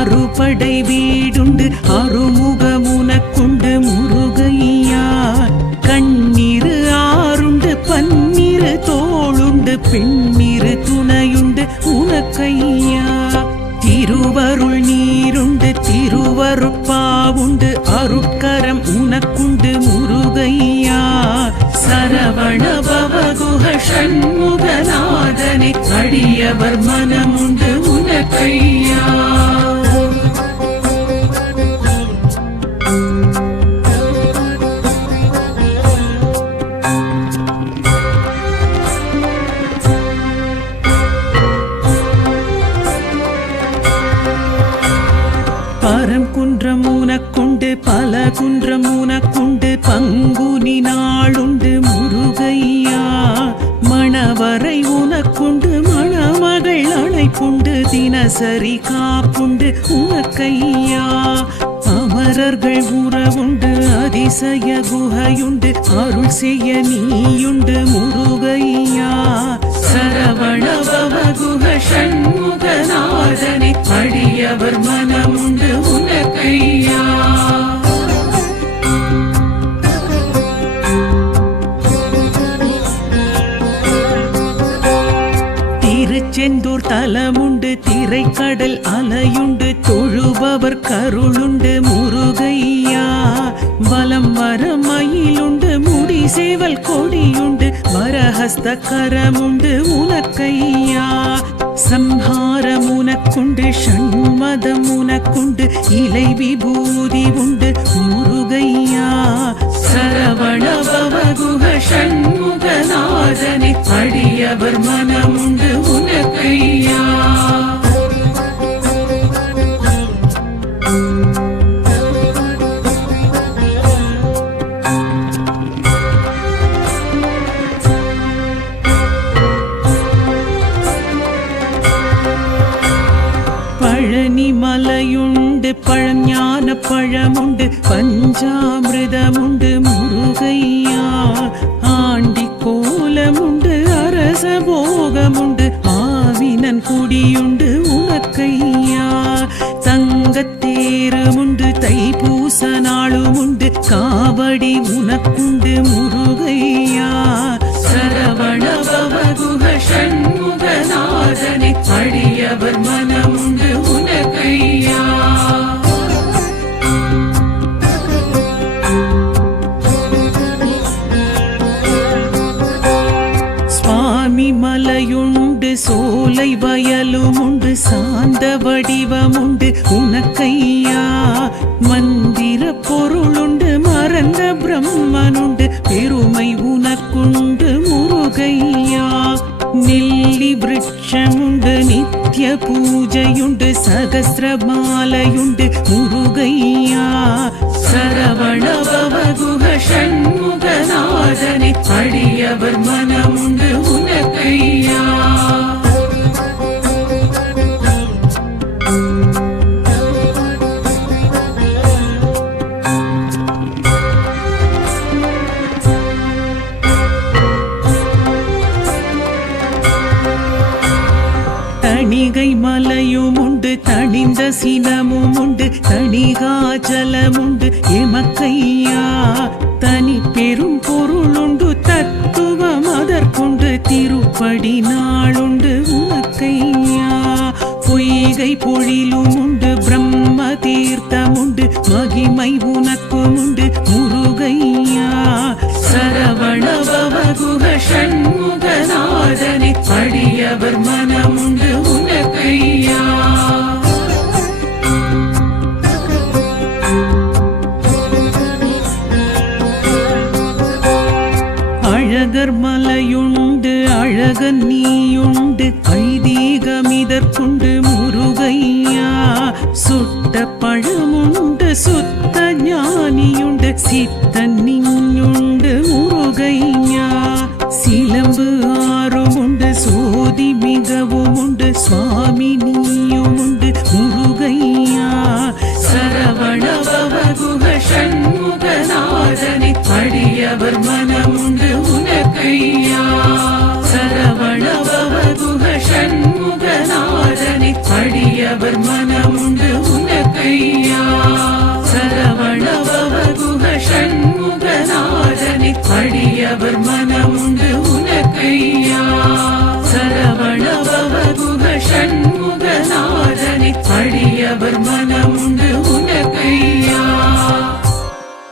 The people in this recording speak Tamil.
அறுபடை வீடுண்டு அறுமுகமுனக்குண்டு முருகையா. கண்ணீரு ஆறுண்டு பன்னீரு தோளுண்டு பெண்ணீரு துணையுண்டு உனக்கையா. திருவருள் நீருண்டு திருவருட்பாவுண்டு அருட்கரம் உனக்குண்டு முருகையா. சரவண பவகுஹ ஷண்முகநாதனே அடியவர் மனமுண்டு உனக்கையா. பரங்குன்றம் உனக்குண்டு பல குன்றம் உனக்குண்டு பங்குனி நாளுண்டு முருகையா. மணவரை உனக்குண்டு மணமகள் அழைப்புண்டு தினசரி காப்புண்டு உனக்கையா. அமரர்கள் உறவுண்டு அதிசய குகையுண்டு அருள் செய்ய நீயுண்டு முருகையா. சரவண பவகுஹ ஷண்முகநாதனே அடியவர் மனமுண்டு உனக்கையா. திருச்செந்தூர் தலமுண்டு திரைக்கடல் அலையுண்டு தொழுபவர் கருளுண்டு முருகையா. வலம் வர மயிலுண்டு முடி சேவல் கொடியுண்டு வரஹஸ்த கரமுண்டு உனக்கையா. சம்ஹாரம் உனக்குண்டு ஷண்மதம் உனக்குண்டு இலை விபூதி உண்டு முருகையா. சரவண பவகுஹ ஷண்முகநாதனே அடியவர் மனமுண்டு உனக்கையா. பழனி மலையுண்டு பழஞான பழமுண்டு பஞ்சாமிர்தமுண்டு முருகையா. ஆண்டி கோலமுண்டு அரச போகமுண்டு ஆவினன் குடியுண்டு உனக்கையா. தங்கத்தேருமுண்டு தைப்பூச நாளுமுண்டு காவடி உனக்குண்டு முருகையா. சரவண பவகுஹ ஷண்முகநாதனே அடியவர் மனமுண்டு உனக்கையா. சுவாமி மலையுண்டு சோலை வயலுமுண்டு சாந்த வடிவமுண்டு உனக்கையா. மந்திர பொருளுண்டு மறந்த பிரம்மனுண்டு பெருமை உனக்குண்டு முருகையா. நெல்லி விருட்சமுண்டு நித்ய பூஜையுண்டு சகஸ்ரமாலையுண்டு முருகையா. சரவண பவகுஹ ஷண்முகநாதனே அடியவர் மனமுண்டு உனக்கையா. தணிகை மலையுமுண்டு தணிந்த சினமுமுண்டு தணிகாச்சலமுண்டு எமக்கையா. தனி பெரும் பொருளுண்டு தத்துவம் அதற்குண்டு திருப்படி நாளுண்டு உனக்கையா. பொய்கை பொழிலுமுண்டு பிரம்ம தீர்த்தமுண்டு மகிமை உனக்குமுண்டு முருகையா. சரவண பவகுஹ ஷண்முகநாதனே அடியவர் மனமுண்டு உனக்கையா. அழகர் மலையுண்டு அழகன் நீயுண்டு ஐதீகமிதற்குண்டு முருகையா. சுட்ட பழமுண்டு சுத்த ஞானியுண்டு சித்தன் நீயுண்டு முருகையா. சிலம்பு ஆறுமுண்டு சோதி மிகவும் உண்டு சுவாமி நீயுமுண்டு முருகையா. சரவண பவகுஹ ஷண்முகநாதனே அடியவர் மனமுண்டு உனக்கையா.